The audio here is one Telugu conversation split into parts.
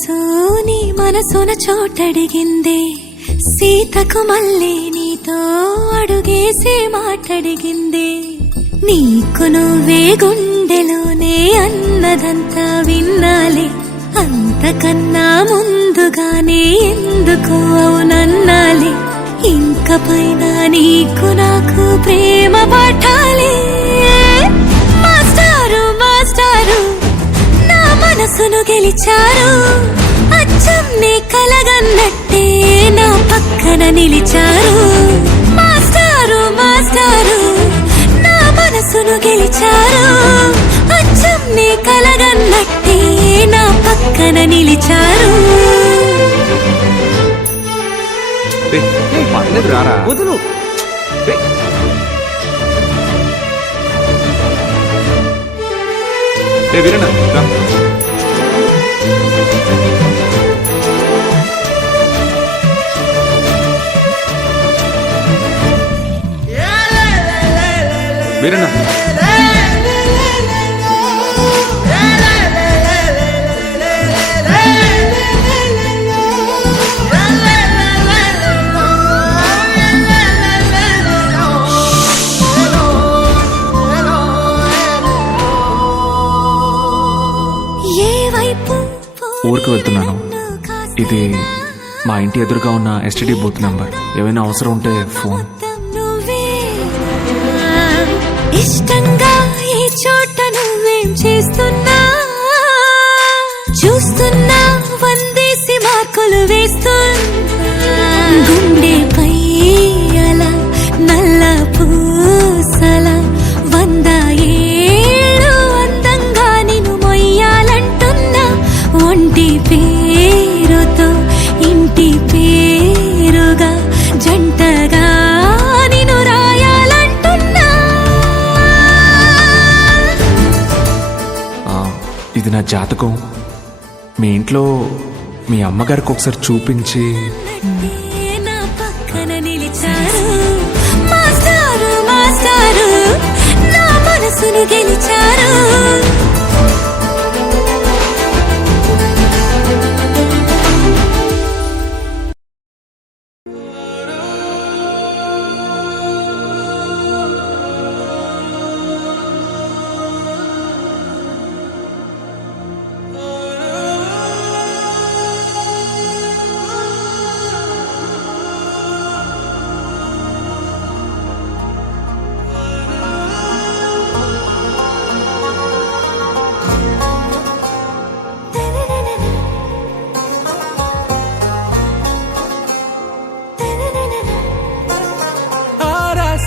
మనసు నీ మనసున చోటడిగిందే సీతకు మళ్ళీ నీతో అడుగేసే మాటడిగిందే నీకు నువ్వే గుండెలోనే అన్నదంతా విన్నాలే అంతకన్నా ముందుగానే ఎందుకు అవునన్నాలే ఇంక పైన నీకు నాకు ప్రేమ పాఠాలే మాస్టారు మాస్టారు నా మనసును గెలిచారు అచ్చం నీ కలగన్నట్టే నా పక్కన నిలిచారు మాస్టారు మాస్టారు నా మనసును గెలిచారు అచ్చం నీ కలగన్నట్టే నా పక్కన నిలిచారు వదులు వీరన్న ఊరికి వెళ్తున్నాను. ఇది మా ఇంటి ఎదురుగా ఉన్న ఎస్టీడీ బూత్ నంబర్. ఏమైనా అవసరం ఉంటే ఫోన్. ఇష్టంగా ఈ చోట నువ్వేం చేస్తున్నా చూస్తున్నా వందేసి మార్కులు వేస్తున్నా గుండెపై అలా నల్ల పూసల 100 ఏళ్ళు అందంగా నిన్ను మొయ్యాలంటున్నా ఒంటి పేరుతో ఇంటి పేరుగా జంటగా నిన్ను రాయాలంటున్నా ఇది నా జాతకం. మీ ఇంట్లో మీ అమ్మగారికి ఒకసారి చూపించి నా పక్కన నిలిచారు మాస్టారు మాస్టారు నా మనసును గెలిచారు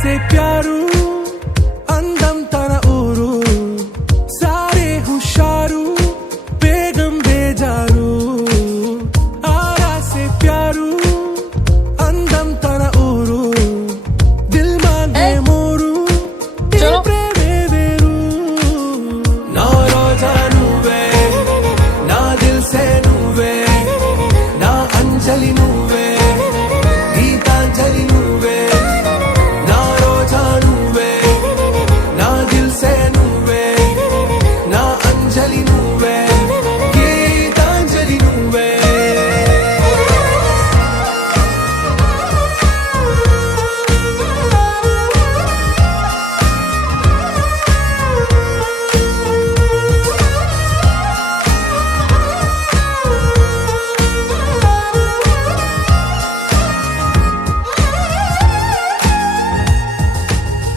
से प्यारू अंदम तन ऊरू सारे हुशारू बेगम बेजारू आरा से प्यारू अंदम तन ऊरू दिल मांगे मोरू दिल प्रेमे वेरू ना रोजा नुवे ना दिल से नुवे ना अंजलि नुवे गीतांजलि नुवे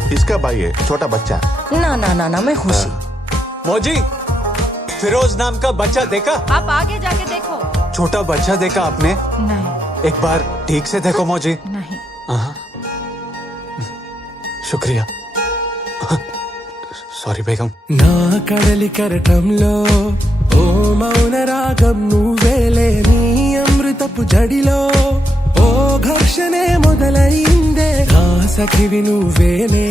किसका भाई है? छोटा बच्चा? ना ना ना ना मैं खुशी। मौजी, फिरोज नाम का बच्चा देखा? आप आगे जाके देखो। छोटा बच्चा देखा आपने? नहीं। एक बार ठीक से देखो मौजी। नहीं। शुक्रिया। సారీ బేగం. నా కడలి కరటంలో ఓ మౌన రాగం నువ్వేలే నీ అమృతపు జడిలో ఓ ఘర్షణే మొదలైందే నా సఖివి నువ్వేలే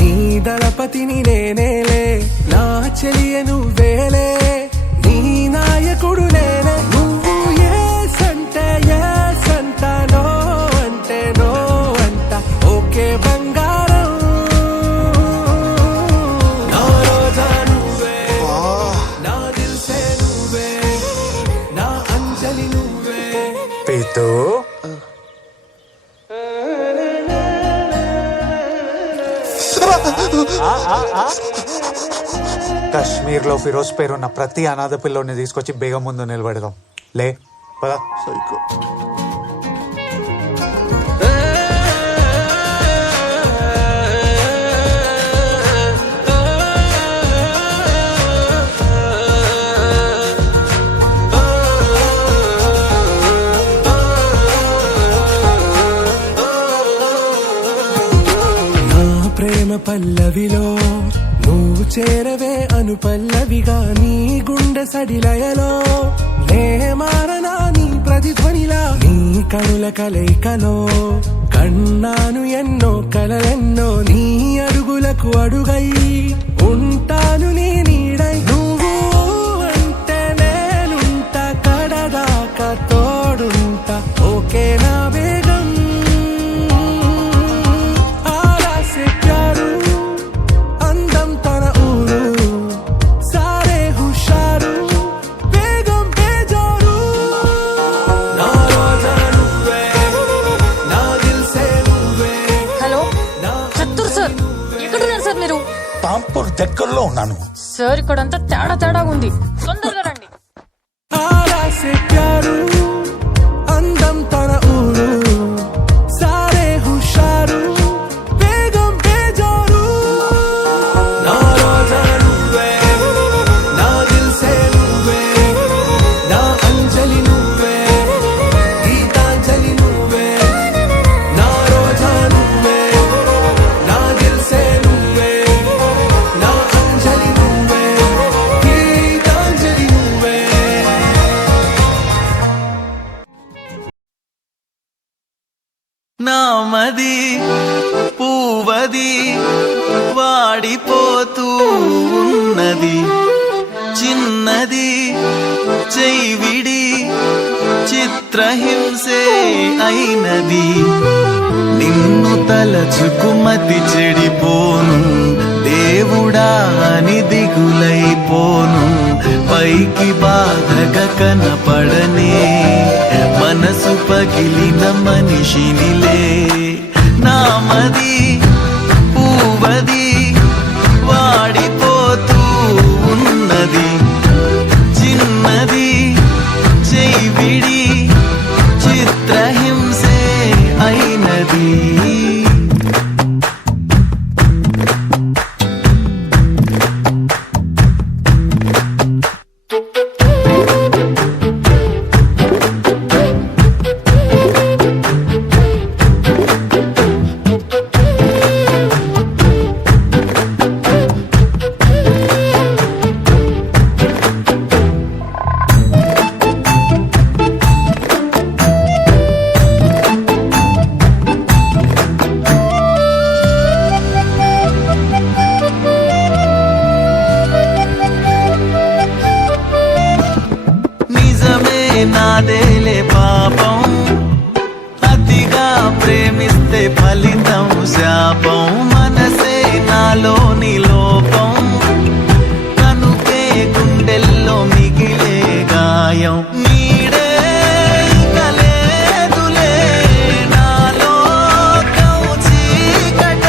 నీ దళపతిని నేనేలే నా చెలియ నువ్వేలే నీ నాయకుడు నేనే నువ్వు ఏ సంట నో అంటే నో అంట ఓకే బంగారం నా రోజా నువ్వే నా దిల్ సే నువ్వే నా కాశ్మీర్లో ఫిరోజ్ పేరున్న ప్రతి అనాథ పిల్లోని తీసుకొచ్చి బేగం ముందు నిలబెడదాం. లే పద. సైకో. నా ప్రేమ పల్లవిలో నువ్వు చేరవే అను పల్లవిగా నీ గుండె సడిలయలో నే మారనా నీ ప్రతిధ్వనిలా నీ కనుల కలయికలో కన్నాను ఎన్నో కలలెన్నో నీ అడుగులకు అడుగై ఉంటాను నీ నీడై నువ్వు అంటే నేనుంట కడదాకా తోడుంటా ఓకే నా వేగం ఆరాసే ప్యారు అందం తన ఊరు సారే హుషారు వేగం బేజారు నా రోజా నువ్వే నా దిల్ సే నువ్వే హలో చత్తూర్ సార్ ఎక్కడున్నారు సార్ మీరు? తాంపూర్ దగ్గరలో ఉన్నాను. సార్ ఇక్కడంతా తేడా తేడా ఉంది, తొందరగా రండి. ఆరాసే ప్యారు అందం తన ఊరు సారే హుషారు వేగం బేజారు నా రోజా నువ్వే నా దిల్ సే నువ్వే నా అంజలి నువ్వే గీతాంజలి నువ్వే నా రోజా నువ్వే నా దిల్ సే నువ్వే నా అంజలి నువ్వే గీతాంజలి నువ్వే. నామది పూవది వాడిపోతూ ఉన్నది చిన్నది చైవిడి చిత్రహింసే అయినది నిన్ను తలచుకుమతి చెడిపోను దేవుడా అని దిగులైపోను పైకి బాధగా కనపడనే మనసు పగిలిన మనిషినిలే నామది పూవది వాడిపోతూ ఉన్నది చిన్నది చైవిడి చిత్రహింసే అయినది నిజమే నాదేలే పాపం అతిగా ప్రేమిస్తే ఫలితం శాపం మనసే నాలోని లోపం కనుకే గుండెల్లో మిగిలే గాయం నీడే ఇక లేదులే నాలో చీకట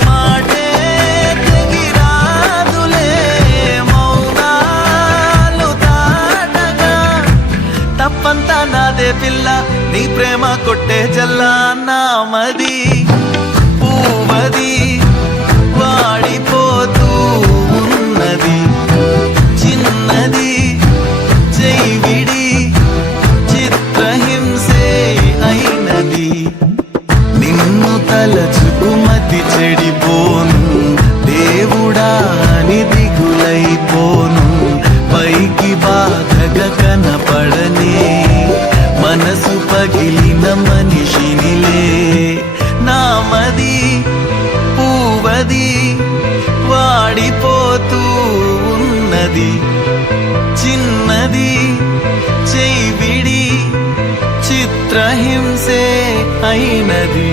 మాటే తెగిరాదులే మౌనాలు దాటగా తప్పంతా నాదే పిల్ల నీ ప్రేమ కొట్టే జల్లా నామది పూవది వాడిపోతూ ఉన్నది చిన్నది చైవిడి చిత్రహింసే అయినది నిన్ను తలచుకుమతి చెడిపోను దేవుడా అని దిగులైపోను పైకి బాధగా కనపడనే మనసు పగిలిన మనిషినిలే నామది పూవది వాడిపోతూ ఉన్నది చిన్నది చైవిడి చిత్రహింసే అయినది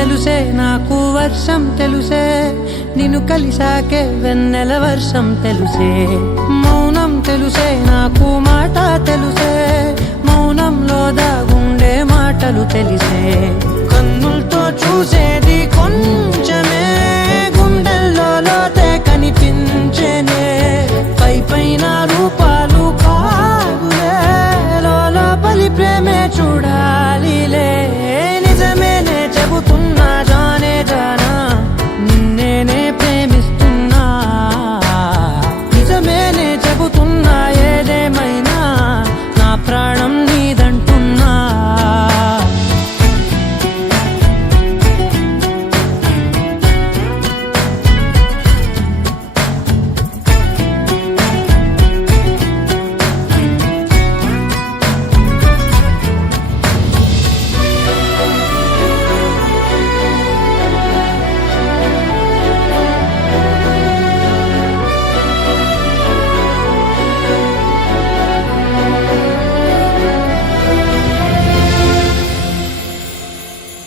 తెలుసే నాకు వర్షం తెలుసే నిన్ను కలిసాకే వెన్నెల వర్షం తెలుసే మౌనం తెలుసే నాకు మాట తెలుసే మౌనంలో దాగుండే మాటలు తెలిసే కన్నులతో చూసేది కొంచెమే గుండెల్లో లోతే కనిపించేనే పై పైన రూపాలు కాదులే లోపలి ప్రేమే చూడాలిలే నిజమేనే చెబుతున్నా జానే జానా నిన్నేనే ప్రేమిస్తున్నా నిజమేనే చెబుతున్నా ఏదేమైనా నా ప్రాణం నీదంటున్నా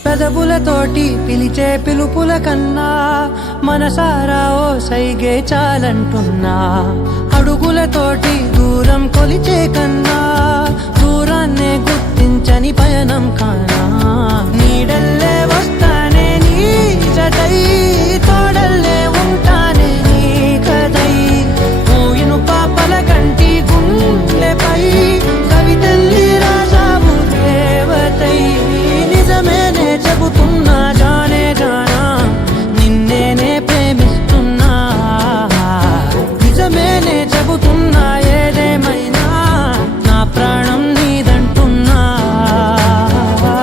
పెదవులతోటి పిలిచే పిలుపుల కన్నా మనసారా ఓ సైగే చాలంటున్నా అడుగులతోటి దూరం కొలిచే కన్నా దూరాన్నే గుర్తించని పయనం కానా నీడల్లే వస్తానే నీ జతై తోడల్లే ఉంటానే నీ కదై మూయిను పాపల కంటి గుండెపై కవితల్లి రాజావు దేవతై నిజమేనే చెబుతున్నా జానే జానా నిన్నేనే ప్రేమిస్తున్నా నిజమేనే చెబుతున్నా ఏదేమైనా నా ప్రాణం నీదంటున్నా రా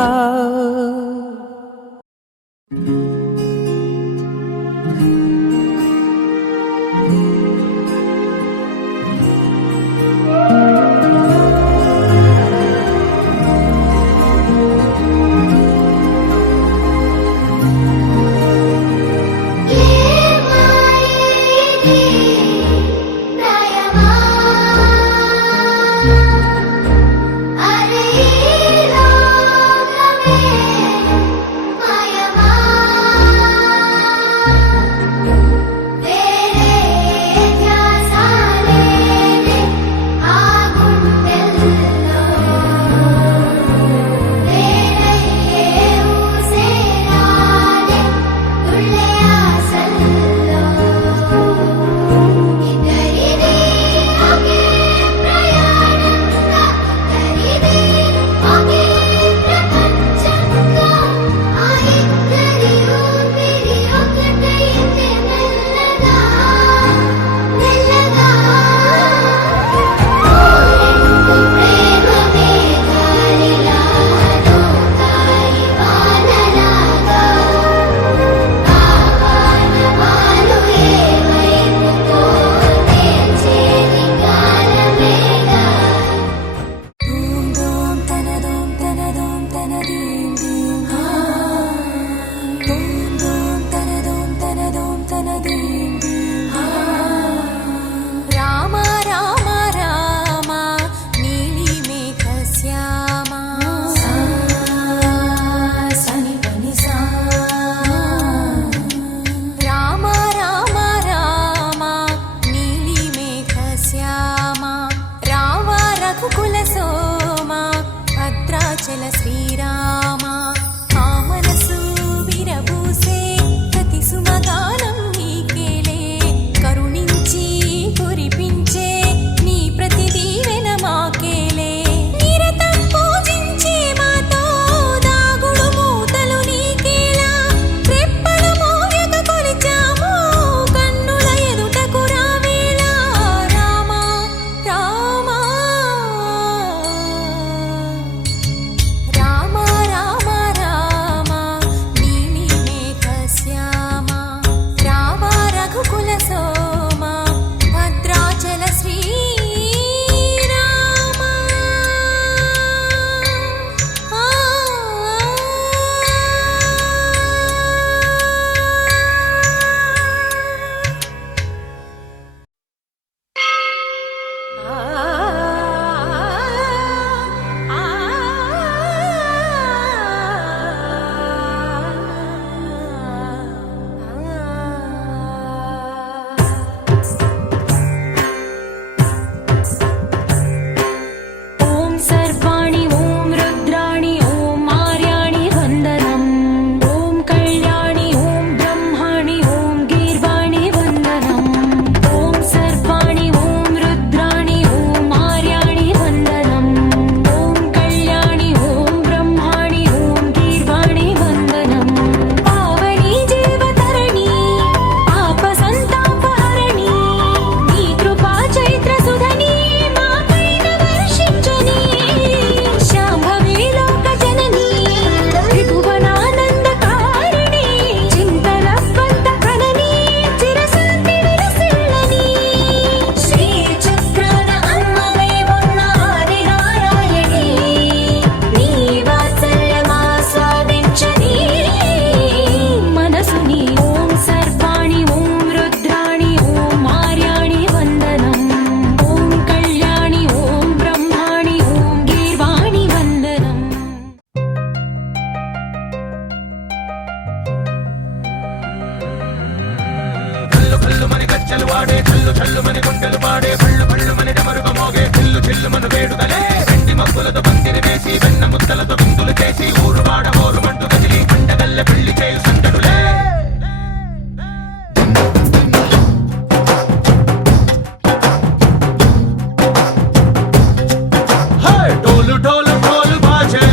డోలు డోలు డోలు బాజే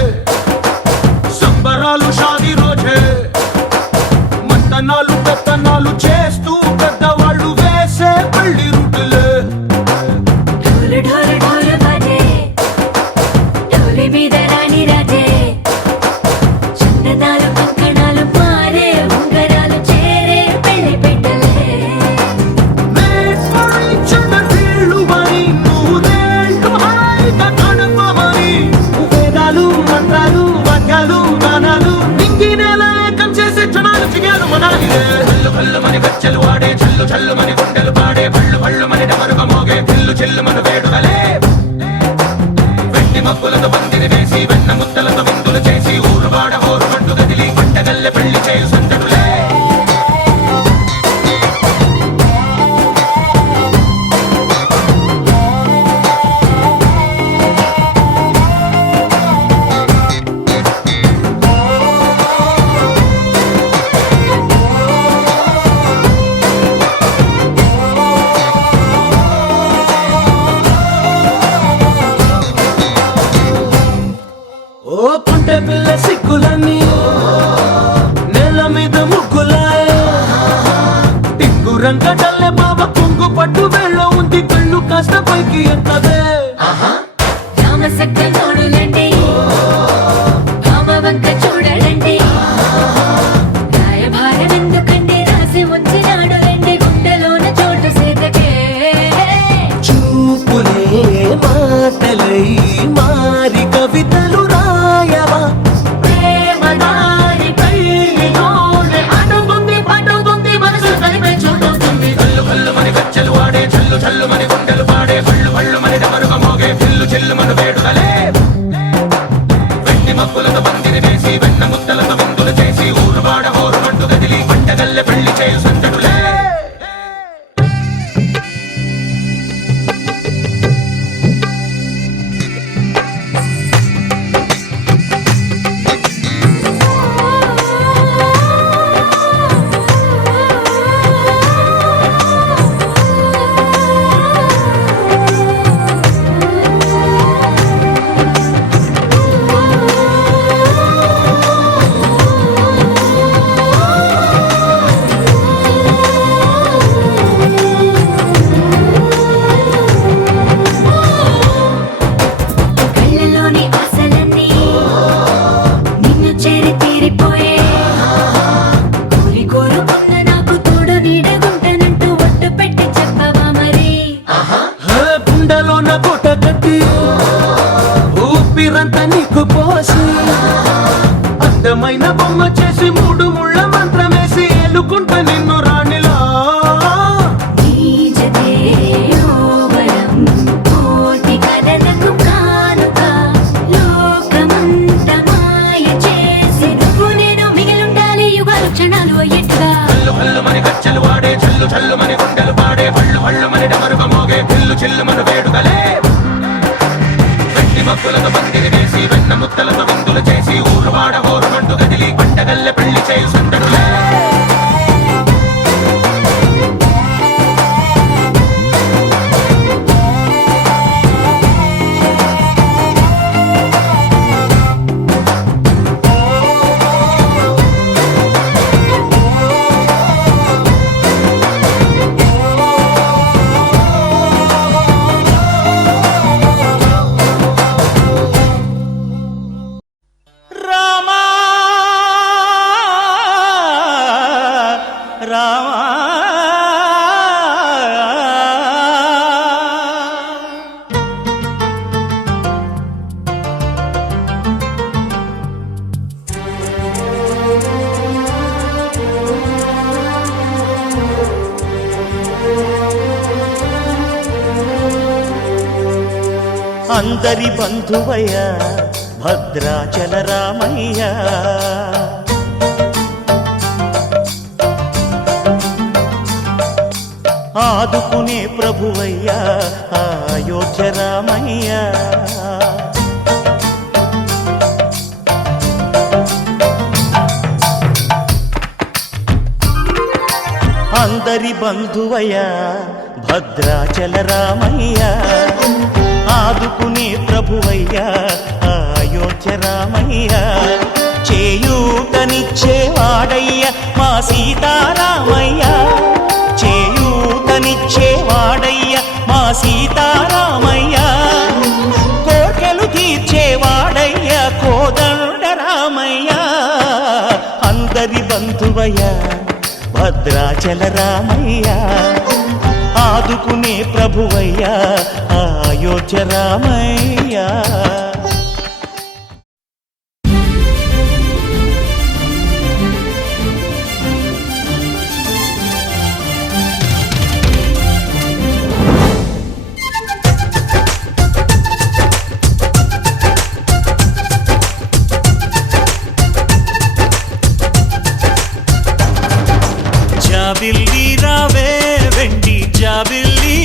సంబరాలు షాదీ రోజే మంతనాలు పెత్తనాలు చేస్తూ పెద్దవాళ్ళు వేసే పెళ్లి రూటులే ఢోలు ఢోలు ఢోలు బాజే ఢోలి మీద రాణి రాజే చందనాలు కంకణాలు మారే ఉంగరాలు చేరే పెళ్లి పెట్టలే Made for each other వీళ్ళువని నూరేళ్ళు హాయిగా గడపమని వేదాలు మంత్రాలు వాక్యాలు గానాలు నింగినేల ఏకం చేసే క్షణాలు చిగాలు మనాలిలే హల్లు హల్లు మని గచ్చెలు వాడే చల్లు చల్లు మని గుండెలు పాడే పళ్ళు పళ్ళు మని డమరుగ మోగే పిల్లు చెల్లు మన వేడుకలే వెండి మబ్బులతో పందిరి వేసి వెన్న ముద్దలతో విందులు చేసి ఊరు వాడ ఊరు మంటు గదిలి పంటగల్లె పెళ్లి చేయు సందడులే ఓ పుంటె పిల్ల సిక్కులన్నీ నేల మీద ముగ్గులాయ టింగు రంగడల్లె బాబా కొంగు పట్టు వెళ్ళ ఉంది కళ్ళు కాస్త పైకి ఎత్తదే రామ సక్క నోడులండి రామ వంక చూడడండి రాయభారం ఎందుకండి రాసి ఉంచినాడు రండి గుండెలోన చోటు సీతకే చూపులే మాటలై మారి కవితలు రాయవా ప్రేమ దారి పెళ్లిలోనే అడుగుంది పడుగుంది మనసు కలిపే చూడుతుంది కల్లు కల్లు మని గచ్చెలు వాడే చల్లు చల్లు మని గుండెలు పాడే పళ్ళు పళ్ళు మని డమరుగ మోగే పిల్లు చెల్లు మన వేడుకలే వెండి మబ్బులతో పందిరి వేసి వెన్న ముద్దలతో విందులు చేసి ఊరు వాడ ఊరు మంటు గదిలి పంటగల్లె పెళ్లి చేయు సందడులే కళ్ళలోని ఆశలన్నీ నిన్ను చేరి తీరిపోయే కోరి కోరుకున్న నాకు తోడు నీడగుంటానంటూ ఒట్టు పెట్టి చెప్పవా మరి గుండెలోన కోట కట్టి ఊపిరంతా నీకు పోసి అందమైన బొమ్మ చేసి మూడు ముళ్ళ మంత్రమేసి ఏలుకుంట నిన్ను రాణిలా నీజతే యోవరం కోటి కలలకు కానుక లోకమంత మాయ చేసి నువ్వు నేను మిగిలుండాలి యుగాలు క్షణాలు అయ్యేట్టుగా కల్లు కల్లు మని గచ్చెలు వాడే చల్లు చల్లు మని గుండెలు పాడే పళ్ళు పళ్ళు మని డమరుగ మోగే పిల్లు చెల్లు మన వేడుకలే వెండి మబ్బులతో పందిరి వేసి వెన్న ముద్దలతో విందులు చేసి ఊరు వాడ ఊరు మంటు గదిలి పంటగల్లె పెళ్లి చేయు సందడులే రామా రామా అందరి బంధువయ్య భద్రాచల రామయ్య ఆదుకునే ప్రభువయ్యా అయోధ్య రామయ్యా. అందరి బంధువయ్యా భద్రాచల రామయ్యా, ఆదుకునే ప్రభువయ్యా అయోధ్య రామయ్యా. చేయూతనిచ్చేవాడయ్యా మా సీతారామయ్యా, చేయూతనిచ్చేవాడయ్యా మా సీతారామయ్యా. కోర్కెలు తీర్చేవాడయ్యా కోదండ రామయ్యా. అందరి బంధువయ్యా భద్రాచల రామయ్యా, ఆదుకునే ప్రభువయ్యా అయోధ్య రామయ్యా. జాబిల్లి రావే వెండి జాబిల్లి,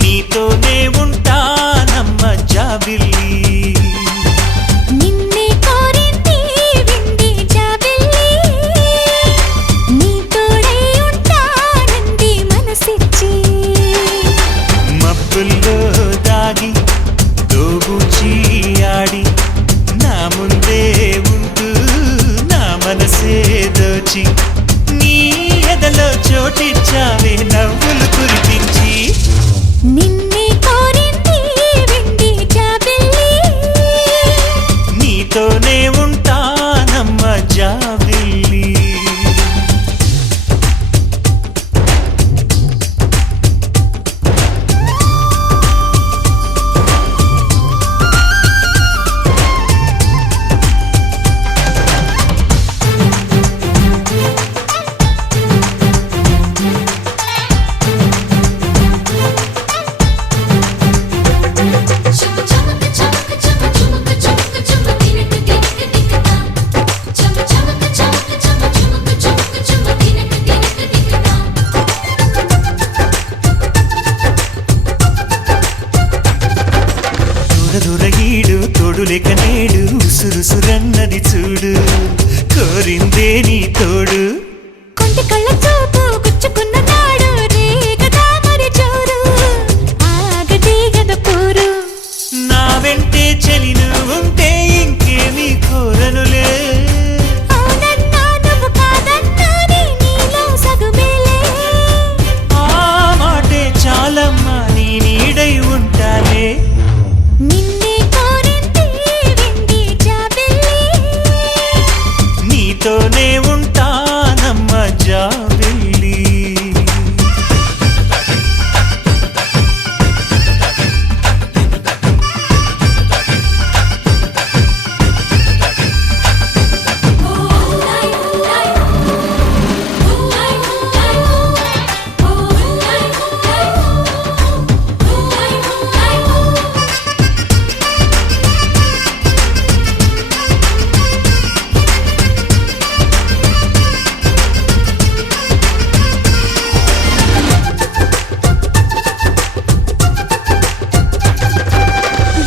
నీతోనే ఉంటానమ్మ జాబిల్లి. నిన్నే కోరింది విండి జాబిల్లి, నీ తోడై ఉంటానంది మనసిచ్చి. మబ్బుల్లో దాగి దోబూచి ఆడి నా ముందే ఉంటూ నా మనసే దోచి, నీ ఎదలో చోటిచ్చావే నవ్వులు కురిపించి. నిన్నే కోరింది విండి జాబిల్లి, నీతోనే ఉంటానమ్మ జాబిల్లి. చమ చమక చమక చమ చమక చమక చమ తినక తినక తినక, చమ చమక చమక చమ చమక చమక చమ తినక తినక తినక. దూరదూరగీడు తోడులేక నేడు ఉసురుసురన్నది చూడు, కోరిందే నీ తోడు. కొంటి కళ్ళ చూపు గుచ్చుకున్న నాడు రేగదా మరి జోరు, ఆగదే గద పోరు. నా వెంటే చెలిను ఉంటే ఇంకేమీ కోరనులే. అవునన్నా నువ్వు కాదన్నా నీలో సగుమేలే. ఆ మాటే చాలమ్మా నీ నీడై ఉంటాలే. నిన్నే కోరింది విండి జాబిల్లి, నీతోనే ఉంటానమ్మ జాబిల్లి.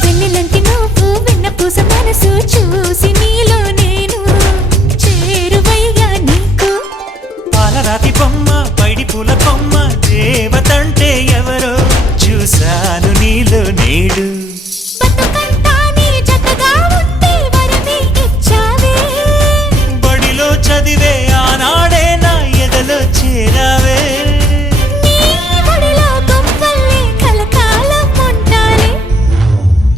వెన్నెలంటి నువ్వు వెన్నపూస మనసు చూసి నీలో నేను చేరువయ్యా నీకు. పాలరాతి బొమ్మ పైడి పూల కొమ్మ దేవతంటే ఎవరో చూశాను నీలో నేడు. బతుకంతా నీ జతగా ఉంటే వరమే ఇచ్చావే. బడిలో చదివే ఆనాడే నా ఎదలో చేరావే. నీ ఒడిలో గొప్పల్లే కలకాలం ఉంటాలే.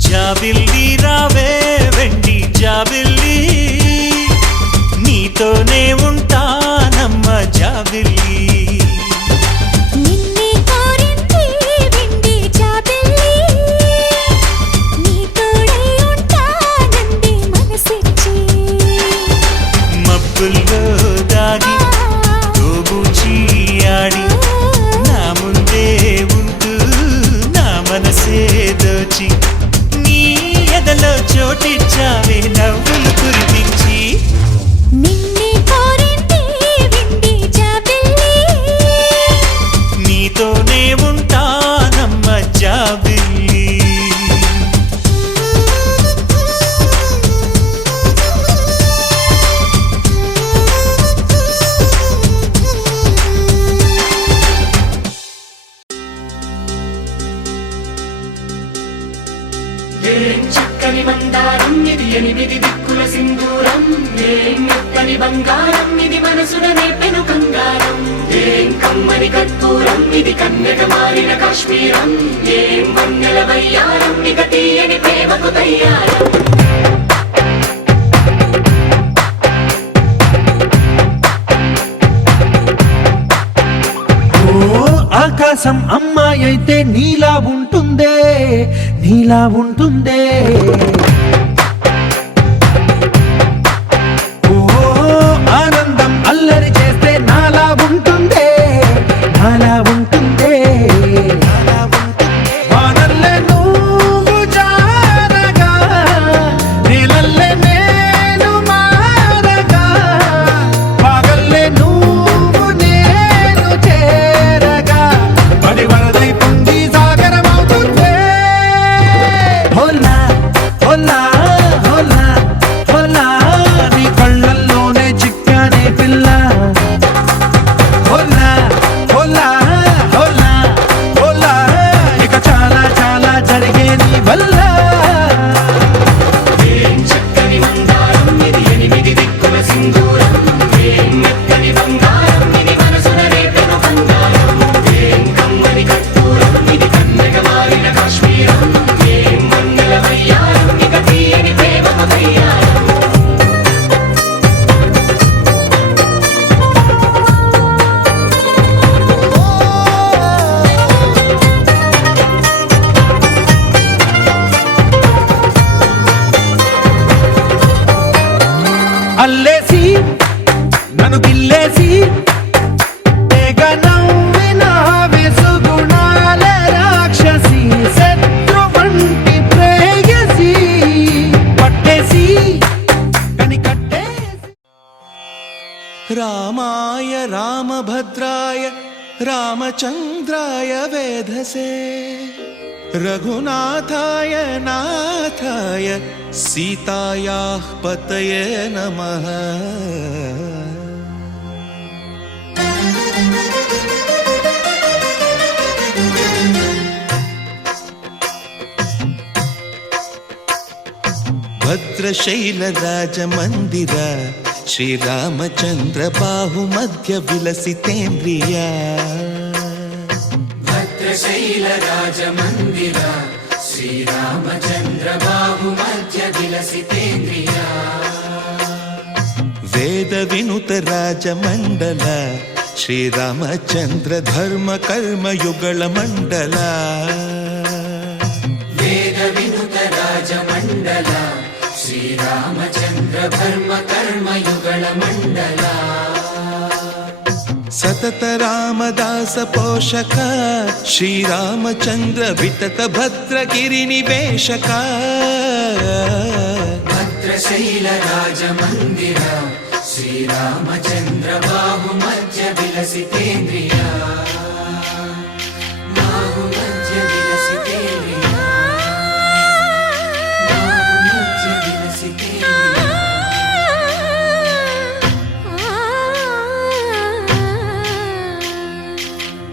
జాబిల్లి రావే వెండి జాబిల్లి, నీతోనే ఉంటానమ్మ జాబిల్లి. నిన్నే కోరింది విండి జాబిల్లి, నీ తోడై ఉంటానంది మనసిచ్చి. మబ్బుల్లో దాగి దోబూచి ఆడి నా ముందే ఉంటూ నా మనసే దోచి, నీ ఎదలో చోటిచ్చావే నవ్వులు కురిపించి. నిన్నే కోరింది విండి జాబిల్లి, ఏం చక్కని మందారం ఇది ఎనిమిది దిక్కుల సింధూరం ఏం మెత్తని బంగారం ఇది మనసున నేపెను కంగారం ఏం కమ్మని కర్పూరం ఇది కన్నెగ మారిన కాశ్మీరం ఏం వన్నెల వయ్యారం ఇక తీయని ప్రేమకు తయ్యారం ఆకాశం అమ్మాయి అయితే నీలా ఉంటుందే నీలా ఉంటుందే ఓ ఆనందం అల్లరి చేస్తే నాలా ఉంటుందే నాలా ఉంటుందే వానల్లే నువ్వు జారగా నీలల్లే నేను మారగా పగల్లే నువ్వు నేను చేరగా పడి వరదై పొంగి సాగరమవుతుందే హోలా హోలా హోలా హోలా నీ కళ్ళల్లోనే చిక్కానే పిల్ల హోలా హోలా హోలా హోలా ఇక చాలా చాలా జరిగే నీ వల్ల ఏం చక్కని మందారం ఇది ఎనిమిది దిక్కుల సింధూరం ఏం మెత్తని బంగారం ఇది మనసున రేపెను బంగారం ఏం కమ్మని కర్పూరం ఇది కన్నెగ మారిన కాశ్మీరం ఏం వన్నెల వయ్యారం ఇక తీయని ప్రేమకు తయ్యారం అల్లేసి నన్ను గిల్లేసి తెగ నవ్విన విసుగుణాల రాక్షసి శత్రు వంటి ప్రేయసి పట్టేసి కని కట్టేసి రామాయ రామభద్రాయ రామచంద్రాయ వేధసే రఘునాథాయ నాథాయ సీతాయాః పతయే నమః భద్రశైలరాజమందిర శ్రీరామచంద్ర బాహుమధ్య విలసితేంద్రియా భద్రశైలరాజమందిర శ్రీరామచంద్ర బాహుమధ్య విలసితేంద్రియా వేద వినుత రాజమండల శ్రీరామచంద్ర ధర్మ కర్మ యుగళ మండల వేద వినుత రాజమండల శ్రీరామచంద్ర ధర్మ కర్మ యుగళ మండల సతత రామదాస పోషక శ్రీరామచంద్ర వితత భద్రగిరి నివేశక భద్రశైల రాజమందిర శ్రీరామచంద్ర బాహుమధ్య విలసితేంద్రియా బాహుమధ్య విలసితేంద్రియా బాహుమధ్య విలసితేంద్రియా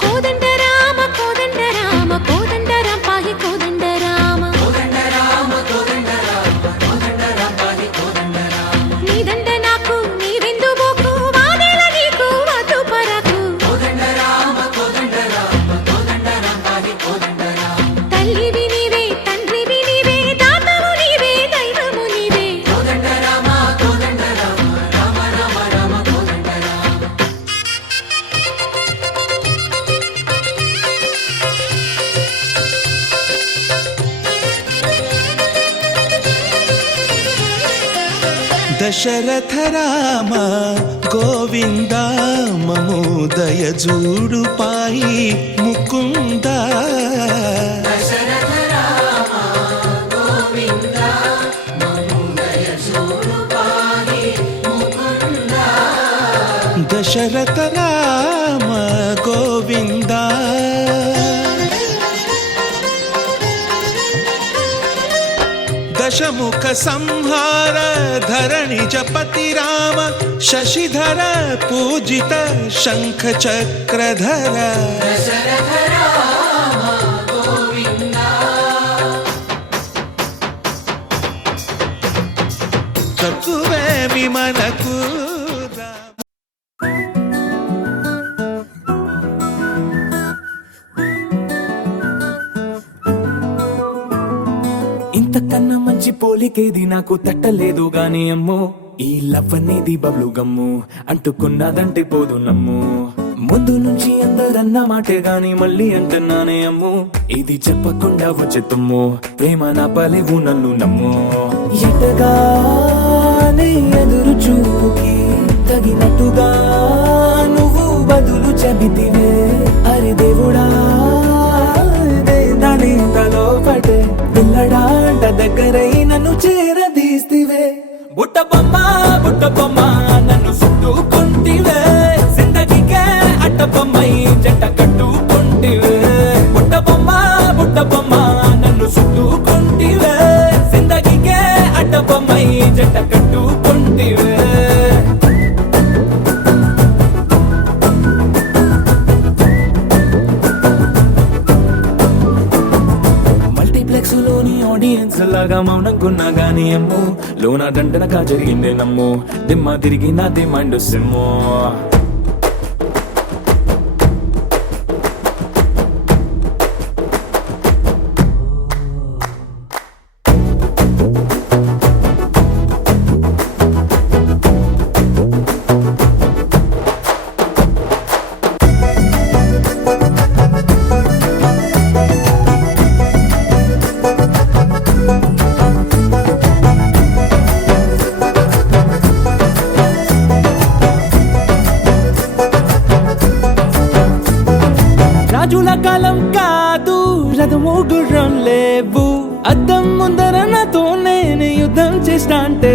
కోదండ రామ కోదండ రామ కోదండ రామ పాహి కోదండ రామ కోదండ రామ కోదండ రామ కోదండ రామ పాహి కోదండ రామ నీదండ నాకు నీదెందు బోకు వాదేల నీకు వద్దు పరకు కోదండ రామ కోదండ రామ కోదండ రామ పాహి కోదండ రామ తల్లివి నీవే తండ్రివి నీవే దాతవు నీవే దైవము నీవే కోదండ రామ కోదండ రామ రామ రామ రామ కోదండ రామ దశరథ రామ గోవింద మమోదయ జూడు పాయి ముకుంద దశరథ రామ గోవింద మమోదయ జూడు పాయి ముకుంద దశరథ రామ గోవింద దశముఖ సంహార ధరణి జపతి రామ శశిధర పూజిత శంఖ చక్రధర దశరథ రామ గోవింద తక్కువేమి మనకు ఇంతకన్నా మంచి పోలికేది నాకు తట్టలేదు గాని అమ్మో ఈ లవ్ అనేది బబ్లు గమ్ము అంటుకున్నదంటే పోదు నమ్ము ముందు నుంచి అందరన్న మాటే గాని మళ్ళీ అంటున్నానే అమ్ము ఇది చెప్పకుండా వచ్చే తుమ్ము ప్రేమ నా పలేవు నన్ను నమ్ము ఎటగానే ఎదురు చూకి తగినట్టుగా నువ్వు బదులు చెబితివే అరే దేవుడా దాని తలో పడే పిల్లడాంట దగ్గరై నన్ను చేరదీస్తివే బుట్ట బొమ్మ నన్ను చుట్టుకుంటివే జిందగీకే అట్ట బొమ్మై జంట కట్టుకుంటివే బుట్ట బొమ్మ నన్ను చుట్టుకుంటివే జిందగీకే అట్ట బొమ్మై జంట కట్టుకుంటివే మల్టీప్లెక్స్ లోని ఆడియన్స్ లాగా మౌనంకున్నా గానీ అమ్ము లోన దండనగా జరిగిందే నమ్ము దిమ్మ తిరిగి నాది మైండ్ సిమ్ము రాజుల కాలం కాదు రథము గుర్రం లేవు అద్దం ముందర నాతో నేను యుద్ధం చేస్తా అంటే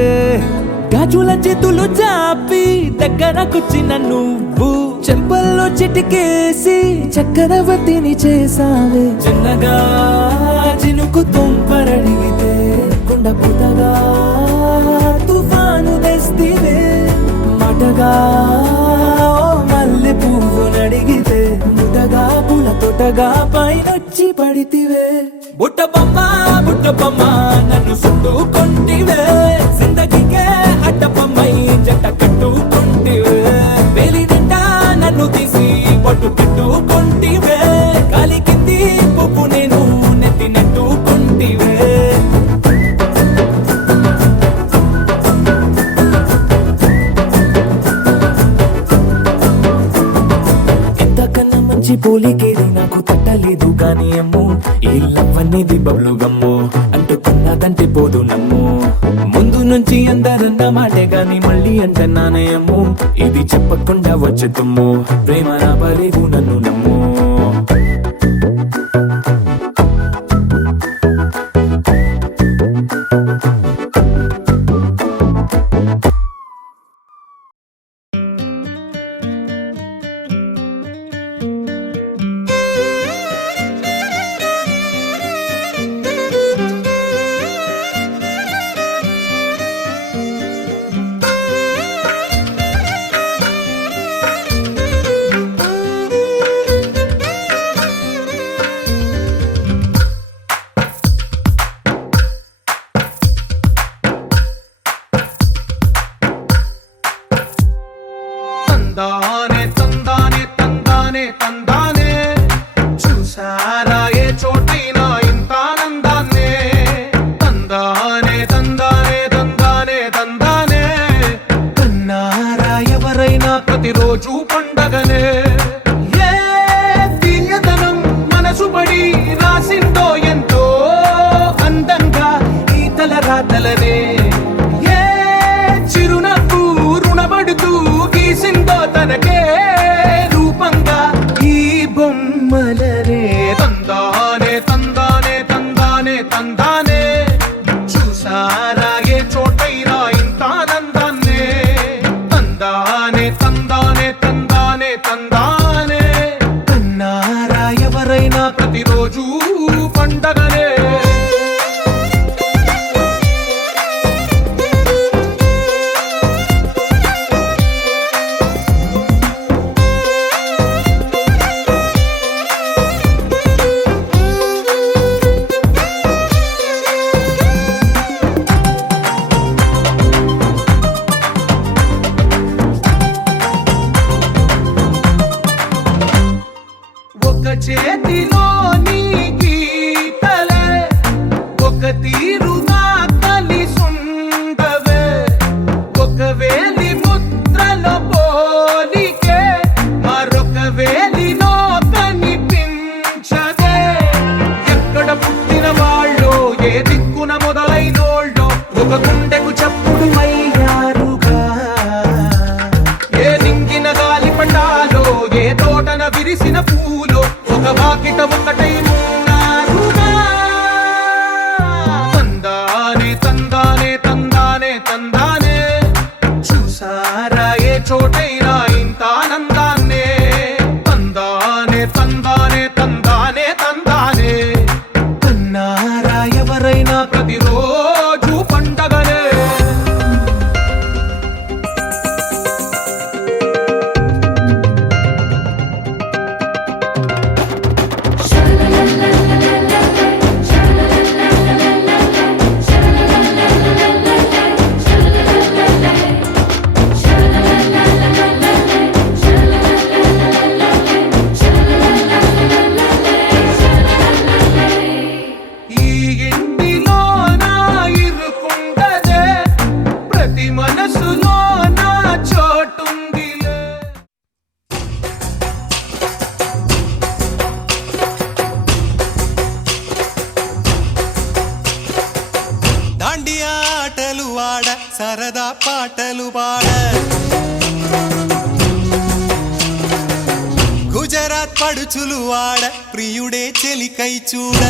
గాజుల చేతులు చాపి దగ్గరకొచ్చిన నువ్వు చెంపల్లో చిటికేసి చక్రవర్తిని చేసావే చిన్నగా చినుకు తుంపరడిగితే కుండ పుటగా తుఫాను తెస్తివే మాటగా మల్లె పువ్వు నడిగితే ముదగా పూల తోటగా పైనొచ్చి పడితివే బుట్ట బొమ్మ నన్ను చుట్టుకుంటివే జిందగీకే అడ్డ బొమ్మై జంట కట్టుకుంటివే వేలి నిండా నన్ను తీసి పట్టు పెట్టుకుంటివే గాలి కింది పువ్వు నేను నెత్తి నెట్టుకుంటివే పోలికేది నాకు తట్టలేదు గాని అమ్ము ఈ లవ్ అనేది బబ్లు గమ్ము అంటుకున్నదంటే పోదు నమ్ము ముందు నుంచి అందరన్న మాటే గాని మళ్ళీ అంటున్నానే అమ్ము ఇది చెప్పకుండా వచ్చే తుమ్ము ప్రేమ నా పలేవు నన్ను నమ్ము తందానే తందానే తందానే తందానే చూసారా ఏ చోటైనా ఇంత ఆనందాన్నే తందానే తందానే తందానే తందానే కన్నారా ఎవరైనా ప్రతిరోజు పండగనే ఏ తీయదనం మనసు పడి రాసిందో ఎంతో అందంగా ఈ తల రాతలనే ఏ చిరునవ్వు రుణపడుతూ గీసిందో తనకే రూపంగా ఈ బొమ్మలనే తందానే తందానే తందానే తందానే చూసారా ఏ చోటైనా ఇంత ఆనందాన్నే తందానే తందానే తందానే తందానే కన్నారా ఎవరైనా ప్రతిరోజు పండగనే ఆడ సరదా పాటలు పాడ గుజరాత్ పడుచులు ఆడ ప్రియుడే చెలికై చూడ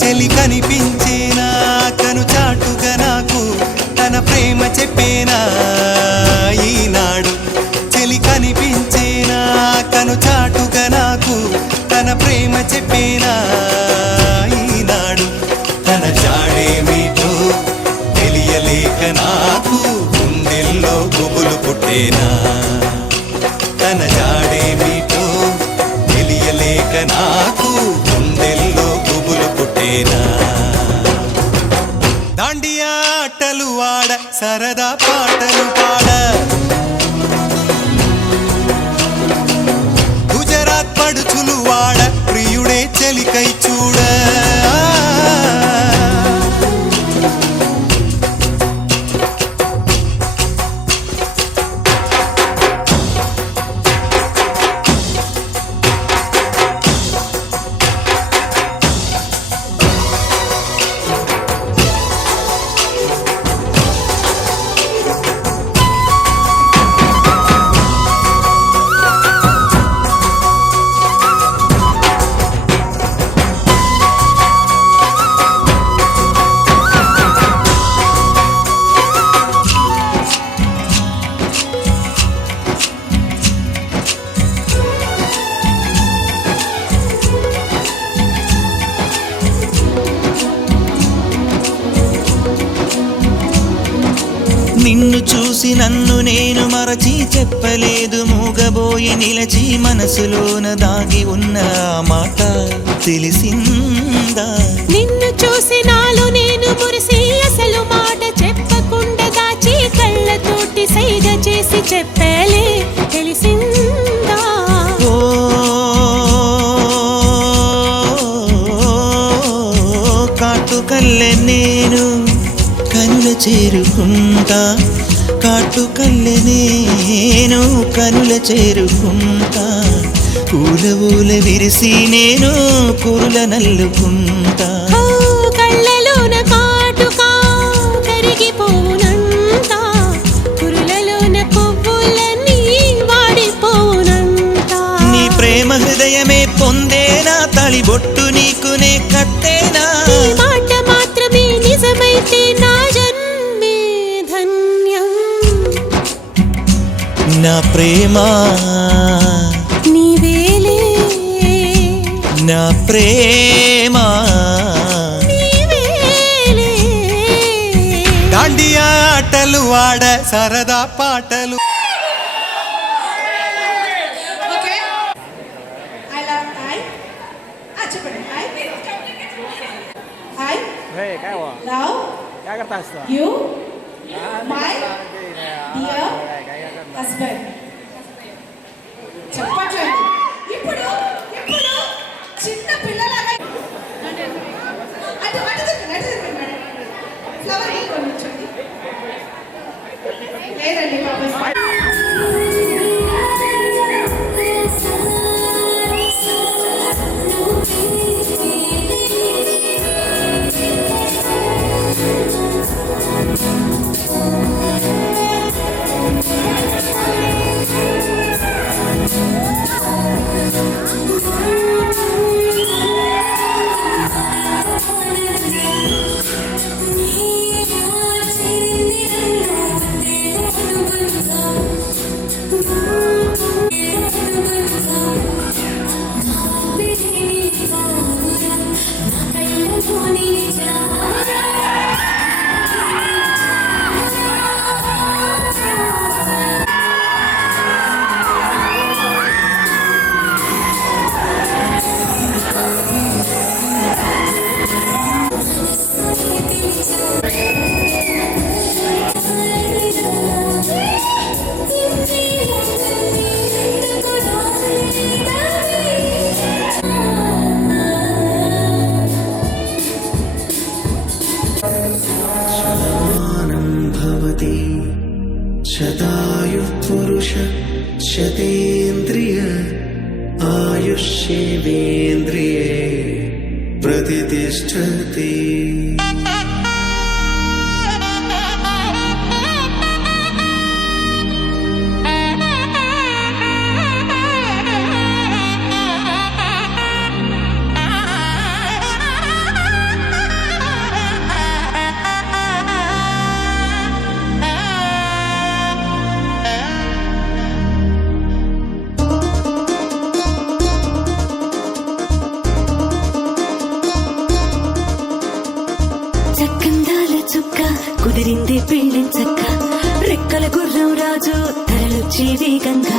చెలి కనిపించేనా కను చాటుగా నాకు తన ప్రేమ చెప్పేనా ఈనాడు చెలి కనిపించేనా కను చాటుగా నాకు తన ప్రేమ చెప్పేనా ఈనాడు తన జాడేమిటో తెలియలేక నాకు గుండెల్లో గుబులు పుట్టేనా తన జాడేమిటో తెలియలేక నాకు గుండెల్లో గుబులు పుట్టేనా దాండియా ఆటలు ఆడ సరదా పాటలు పాడ గుజరాత్ పడుచులు వాడ ప్రియుడే చెలికై చూడ నిన్ను చూసి నన్ను నేను మరచి చెప్పలేదు మూగబోయి నిలచి మనసులోన దాగి ఉన్న ఆ మాట తెలిసిందా నిన్ను చూసి నాలో నేను మురిసి అసలు మాట చెప్పకుండా దాచి కళ్ళతోటి సైగ చేసి చెప్పలే తెలిసిందా ఓ కాటుకల్లె నేను కనుల చేరుకుంటా కాటుకల్లె నేను కనుల చేరుకుంటా పూల ఊల విరిసి నేను కురుల నల్లుకుంటా ఓ కళ్ళలోన కాటుకా కరిగిపోవునంట కురులలోన కొవ్వులన్నీ వాడిపోవునంట నీ ప్రేమ హృదయమే పొందేనా తళిబొట్టు నీకునే కట్టేనా ఈ మాట మాత్రమే నిజమైతే నా జన్మే ధన్యం నా ప్రేమ నీవేలే నా ప్రేమ నీవేలే దాండియా ఆటలు ఆడ సరదా పాటలు You, my dear husband. చెప్పట్లేదు ఇప్పుడు ఇప్పుడు చిన్న పిల్లలాగా ఫ్లవర్ కొనిచ్చండి లేదండి బాబా तिष्ठति చక్కందాల చుక్క కుదిరింది పెళ్ళించక్క రెక్కల గుర్రం రాజు తరలొచ్చే వేగంగా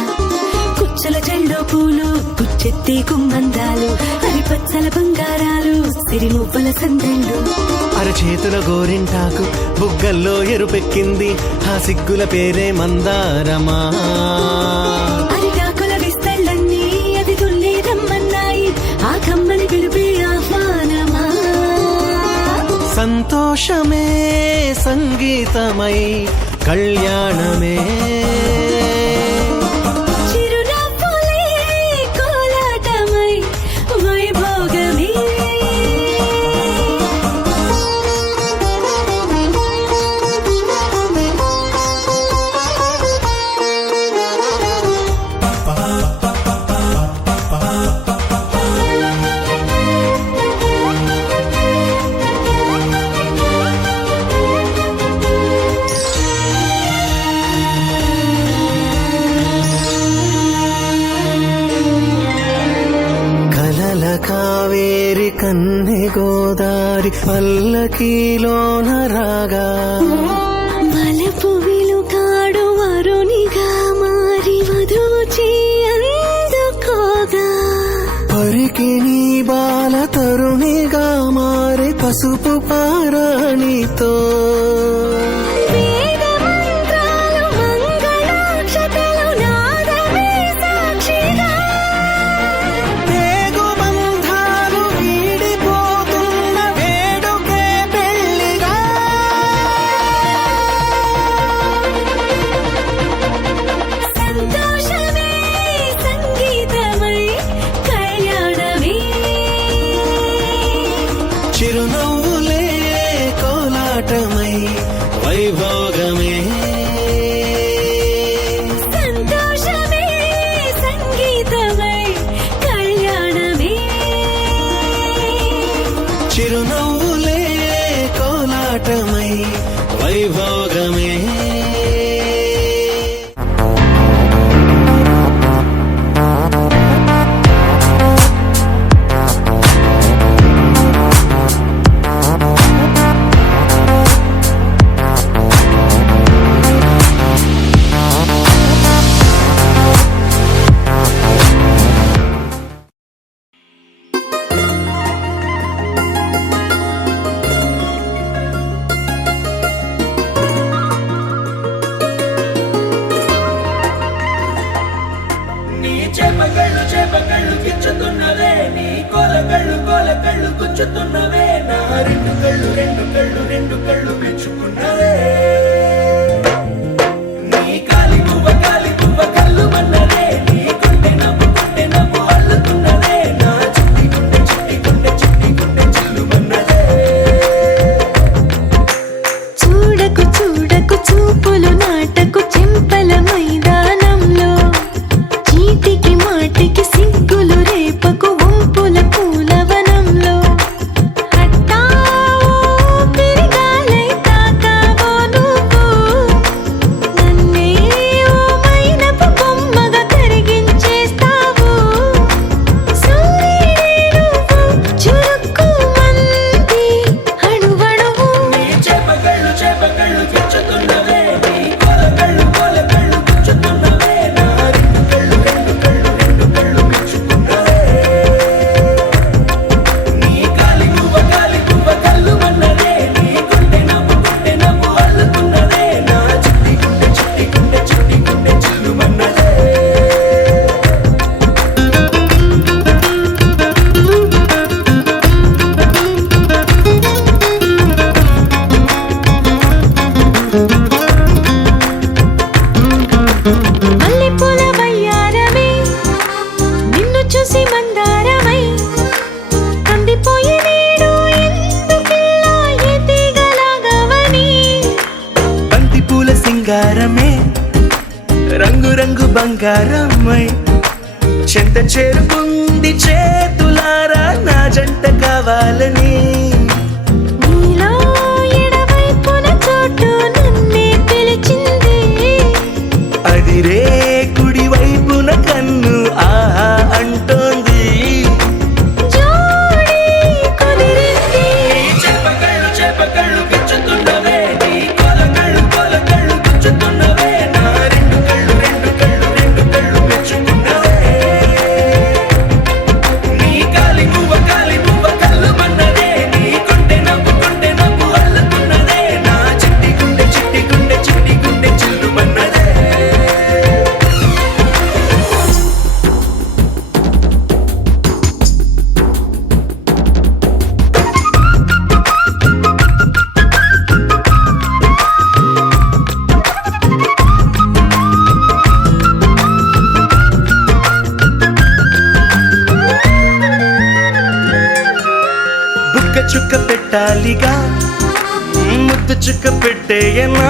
కుచ్చల చెల్లో పూలు గుచ్చెత్తే గుమ్మందాలు అరిపచ్చల బంగారాలు సిరిమువ్వల సందళ్ళు అరచేతుల గోరింటాకు బుగ్గల్లో ఎరుపెక్కింది ఆ సిగ్గుల పేరే మందారమా అరిటాకుల విస్తళ్ళన్నీ అది తుల్లి రమ్మన్నాయి ఆ కమ్మని పిలిపే ఆహ్వానమా సంతోషమే సంగీతమై కళ్యాణమే చిరునవ్వులే కోలాటమై వైభోగమే కలల కావేరి కన్నె గోదారి పల్లకీలోన రాగా మలపు విలుకాడు వరునిగా మారి వధూచి అందుకోగా పరికి నీ బాల తరుణిగా మారి పసుపు పారాణితో వేద మంత్రాలు మంగళాక్షతలు నాదమే సాక్షిగా పేగు బంధాలు వీడిపోతున్న వేడుకే పెళ్లిగా సంతోషమే సంగీతమై కళ్యాణమే చిరునవ్వులే కోలాటమై వైభోగమే సంతోషమే సంగీతమై కళ్యాణమే చిరునవ్వులే కోలాటమై వైభోగమే బంగారమ్మై చెంత చేరుకుంది చేతులారా నా జంట కావాలని నీలో ఎడవైపున చోటు నన్నే పిలిచింది అది రే కుడి వైపున కన్ను ఆహా అంటోంది జోడి కుదిరింది చేపకళ్ళు గిచ్చుతున్నవే నీ కొలకళ్ళు గిచ్చుతున్నవే నా రెండు కళ్ళు మెచ్చుకున్నవే నీ కాలి మువ్వ కళ్ళు మన్నదే నీ కొంటె నవ్వు అల్లుతున్నదే నా చిట్టి గుండె చిల్లు మన్నదే బుక్క చుక్క పెట్టాలిగా ముద్దు చుక్క పెట్టేయనా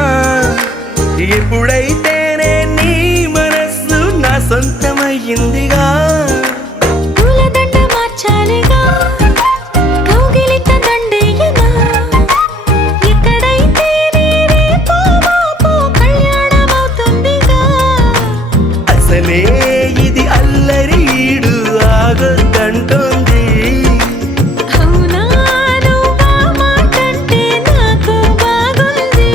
ఎప్పుడైతేనే నీ మనస్సు నా సొంతమయ్యిందిగా పూలదండ మార్చాలిగా కౌగిలిత దండేయనా ఎక్కడైతే రేపో మాపో కళ్యాణమవుతుందిగా అసలే ఇది అల్లరీడు ఆగొద్దంటోంది అవునా నువ్వా మాటంటే నాకు బాగుంది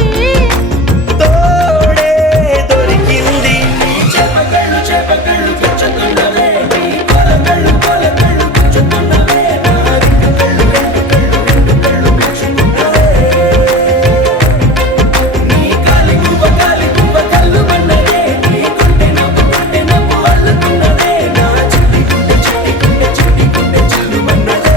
తోడే దొరికింది చేపకళ్ళు గిచ్చుతున్నవే నీ కొలకళ్ళు గిచ్చుతున్నవే నా రెండు కళ్ళు మెచ్చుకున్నవే నీ కాలి మువ్వ కళ్ళు మన్నదే నీ కొంటె నవ్వు అల్లుతున్నదే నా చిట్టి గుండె చిల్లు మన్నదే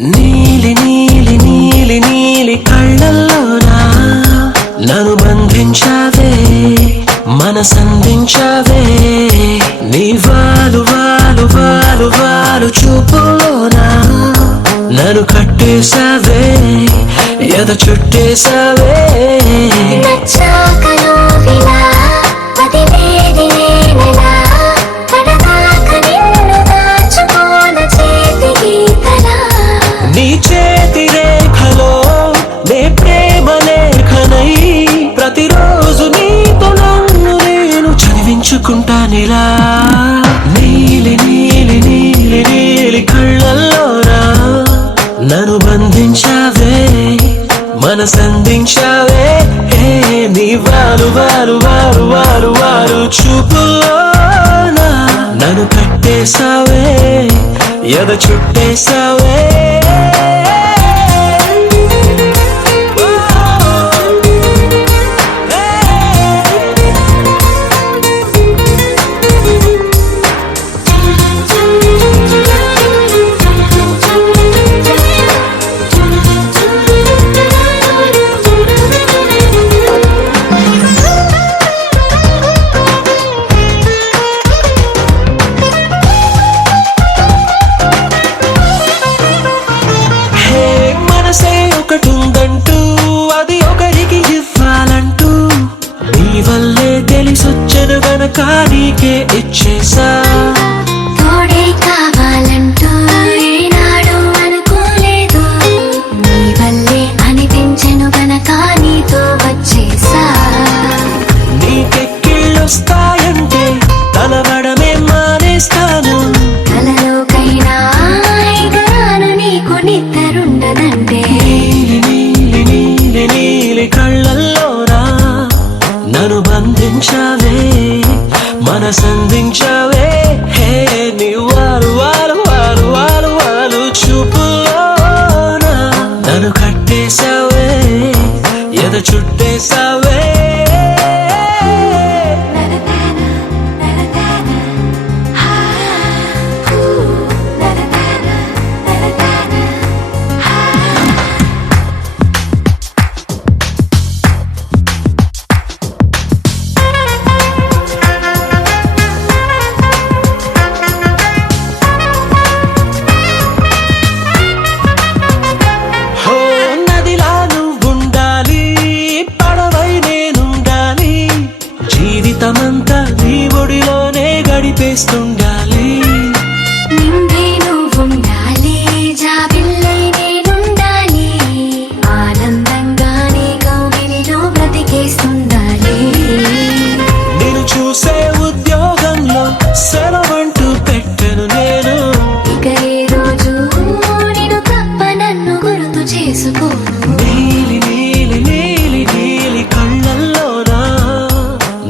నీలి నీలి నీలి నీలి కళ్ళల్లోనా నన్ను బంధించావే మనసందించావే నీ వాలు వాలు వాలు వాలు చూపులోనా నన్ను కట్టేశావే ఎద చుట్టేశావే నచ్చాకలో విలా వదిలేది నేనెలా కడదాక నిన్ను దాచుకోన చేతి గీతలా నీ చేతి రేఖలో నే ప్రేమ లేఖనై ప్రతిరోజు నీతో నన్ను నేను చదివించుకుంటానిలా నీలి నీలి నీలి నీలి కళ్ళల్లోనా నన్ను బంధించావే మనసందించావే నీ వాలు వాలు వాలు వాలు వాలు చూపులోనా నన్ను కట్టేశావే ఎద చుట్టేశావే ఒకటుందంటూ అది ఒకరికి ఇవ్వాలంటూ నీ వల్లే తెలిసొచ్చను గనక నీకే ఇచ్చేసా తోడే కావాలంటూ ఏనాడు అనుకోలేదు నీ వల్లే అనిపించెను గనక నీతో వచ్చేసా నీకెక్కిళ్ళొస్తాయంటే తలవడమే మానేస్తాను కలలోకైనా ఎగరాను నీకు నిద్రుండదంటే నీలి కళ్ళల్లోనా నన్ను బంధించావే మనసందించావే సెలవంటూ పెట్టను నేను. ఇక ఏ రోజు నిన్ను తప్ప నన్ను గుర్తు చేసుకోను. నీలి నీలి నీలి నీలి కళ్ళల్లోనా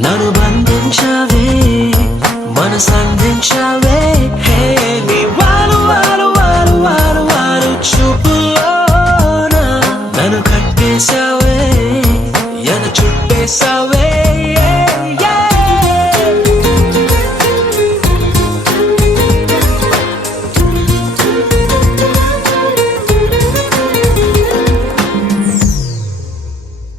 నన్ను బంధించావే, మనసందించావే. హే నీ వారు వారు వారు వారు వారు చూపులోనా నన్ను కట్టేశావే, ఎన చుట్టేశావే.